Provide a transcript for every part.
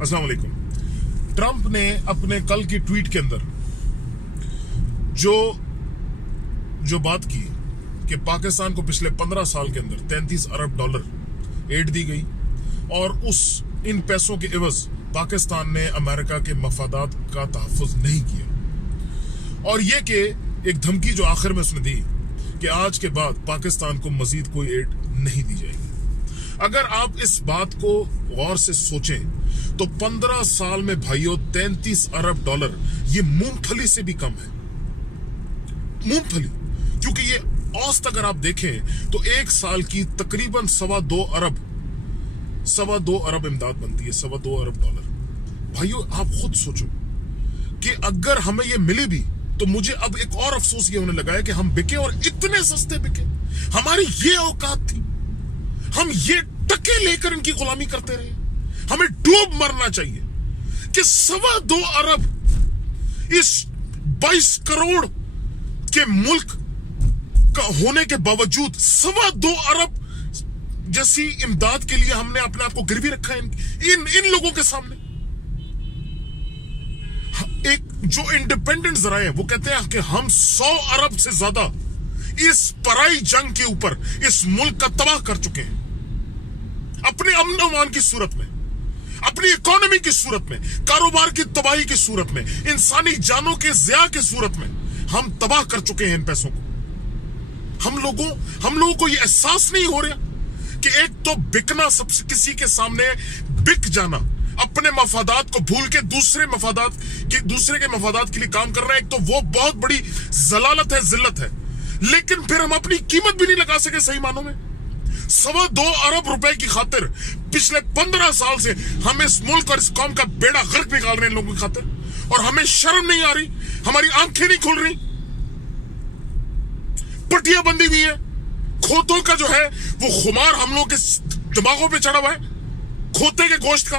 अस्सलाम वालेकुम। ट्रंप ने अपने कल की ट्वीट के अंदर जो बात की कि पाकिस्तान को पिछले 15 साल के अंदर 33 अरब डॉलर एड दी गई और इन पैसों के एवज पाकिस्तान ने अमेरिका के मफादात का तहफ़्फ़ुज़ नहीं किया, और ये कि एक धमकी जो आखिर में उसने दी कि आज के बाद पाकिस्तान को मजीद कोई एड नहीं दी जाएगी। अगर आप इस बात को गौर से सोचें तो 15 साल में भाइयों 33 अरब डॉलर ये मूंगफली से भी कम है। मूंगफली, क्योंकि ये औसत अगर आप देखें तो एक साल की तकरीबन 2.25 अरब इमदाद बनती है, 2.25 अरब डॉलर। भाइयों आप खुद सोचो कि अगर हमें ये मिले भी तो मुझे अब एक और अफसोस ये होने लगा है कि हम बिके और इतने सस्ते बिके। हमारी ये औकात थी, हम ये टके लेकर इनकी गुलामी करते रहे। हमें डूब मरना चाहिए कि 2.25 अरब इस 22 करोड़ के मुल्क का होने के बावजूद 2.25 अरब जैसी इमदाद के लिए हमने अपने आप को गिरवी रखा है इन लोगों के सामने। एक जो इंडिपेंडेंट जराए हैं वो कहते हैं कि हम 100 अरब से ज्यादा इस पराई जंग के ऊपर इस मुल्क का तबाह कर चुके हैं। अपने अमन अमान की सूरत में, अपनी इकोनॉमी की सूरत में, कारोबार की तबाही की सूरत में, इंसानी जानों के ज़िया की सूरत में हम तबाह कर चुके हैं इन पैसों को। हम लोगों को ये एहसास नहीं हो रहा कि एक तो बिकना, सबसे किसी के सामने बिक जाना, अपने मफादात को भूल के दूसरे के मफादात के लिए काम कर रहे हैं, एक तो वो बहुत बड़ी जलालत है, जिल्लत है। लेकिन फिर हम अपनी कीमत भी नहीं लगा सके सही मानों में। 2.25 अरब रुपए की खातिर पिछले 15 साल से हम इस मुल्क और इस कौम का बेड़ा गर्क निकाल रहे हैं लोगों की खातिर, और हमें शर्म नहीं आ रही, हमारी आंखें नहीं खुल रही। पट्टियां बंदी हुई है, खोतों का जो है वो खुमार हम लोगों के दिमागों पे चढ़ा हुआ है, खोते के गोश्त का।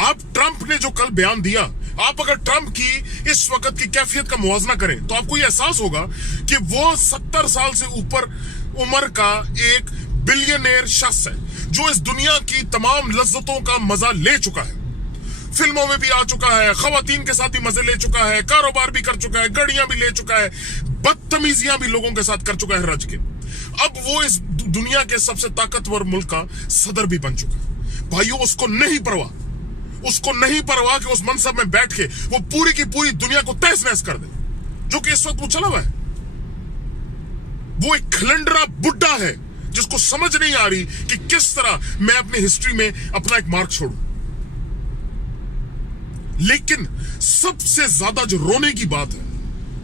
आप ट्रंप ने जो कल बयान दिया, आप अगर ट्रंप की इस वक्त की कैफियत का मुवाजना करें तो आपको यह एहसास होगा कि वो 70 साल से ऊपर उम्र का एक बिलियनेयर शख्स है जो इस दुनिया की तमाम लज्जतों का मजा ले चुका है। फिल्मों में भी आ चुका है, खवातीन के साथ भी मजे ले चुका है, कारोबार भी कर चुका है, गाड़ियां भी ले चुका है, बदतमीजियां भी लोगों के साथ कर चुका है रज के। अब वो इस दुनिया के सबसे ताकतवर मुल्क का सदर भी बन चुका है। भाइयों उसको नहीं परवाह कि उस मनसब में बैठ के वो पूरी की पूरी दुनिया को तहस नहस कर दे, जो कि इस वक्त वो चला हुआ है। वो एक खलंडरा बुड्ढा है जिसको समझ नहीं आ रही कि किस तरह मैं अपनी हिस्ट्री में अपना एक मार्क छोड़ूं। लेकिन सबसे ज्यादा जो रोने की बात है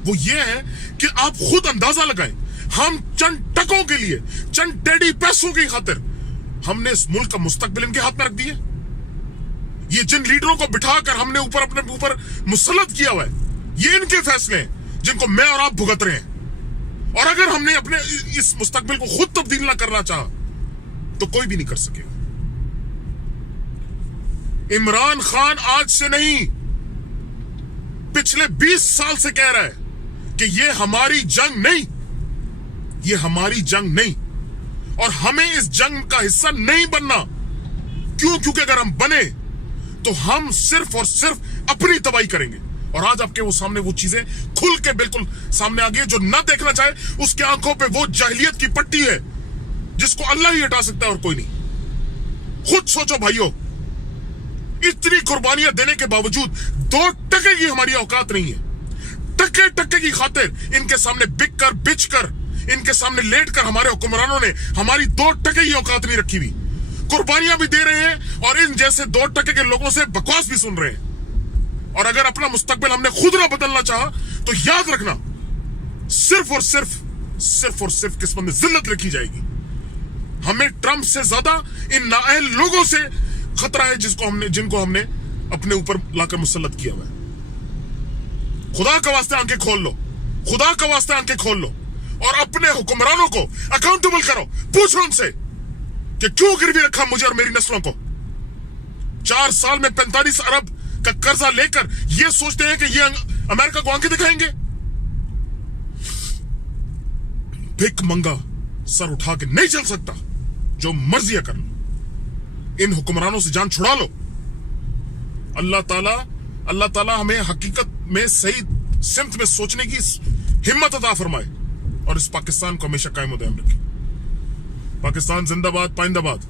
वो ये है कि आप खुद अंदाजा लगाएं, हम चंद टकों के लिए, चंद टेढ़ी पैसों की खातिर हमने इस मुल्क का मुस्तकबिल इनके हाथ में रख दिया। ये जिन लीडरों को बिठाकर हमने अपने ऊपर मुसल्लत किया हुआ है, ये इनके फैसले हैं जिनको मैं और आप भुगत रहे हैं। और अगर हमने अपने इस मुस्तकबिल को खुद तब्दील ना करना चाहा तो कोई भी नहीं कर सकेगा। इमरान खान आज से नहीं, पिछले 20 साल से कह रहा है कि ये हमारी जंग नहीं, और हमें इस जंग का हिस्सा नहीं बनना। क्योंकि अगर हम बने तो हम सिर्फ और सिर्फ अपनी तबाही करेंगे। और आज आपके वो सामने वो चीजें खुल के बिल्कुल सामने आ गई। जो ना देखना चाहे उसके आंखों पे वो जाहिलियत की पट्टी है जिसको अल्लाह ही हटा सकता है और कोई नहीं। खुद सोचो भाइयों, इतनी कुर्बानियां देने के बावजूद 2 टके की हमारी औकात नहीं है। टके की खातिर इनके सामने बिक कर, बिच कर, इनके सामने लेट कर हमारे हुक्मरानों ने हमारी 2 टके की औकात नहीं रखी हुई। कुर्बानियां भी दे रहे हैं और इन जैसे 2 टके के लोगों से बकवास भी सुन रहे हैं। और अगर अपना मुस्तकबिल हमने खुद ना बदलना चाहा तो याद रखना, सिर्फ और सिर्फ किस्मत में जिल्लत रखी जाएगी। हमें ट्रंप से ज्यादा इन नाअहल लोगों से खतरा है जिनको हमने अपने ऊपर लाकर मुसल्लत किया हुआ है। खुदा का वास्ते आंखें खोल लो और अपने हुक्मरानों को अकाउंटेबल करो। पूछो उनसे कि क्यों गिरवी रखा मुझे और मेरी नस्लों को। 4 साल में 45 अरब का कर्जा लेकर ये सोचते हैं कि ये अमेरिका को आंखें दिखाएंगे। भिख मंगा सर उठा के नहीं चल सकता, जो मर्जी कर लो। इन हुक्मरानों से जान छुड़ा लो। अल्लाह ताला हमें हकीकत में सही सिमत में सोचने की हिम्मत अता फरमाए और इस पाकिस्तान को हमेशा कायम दायम रखे। पाकिस्तान जिंदाबाद, पाइंदाबाद।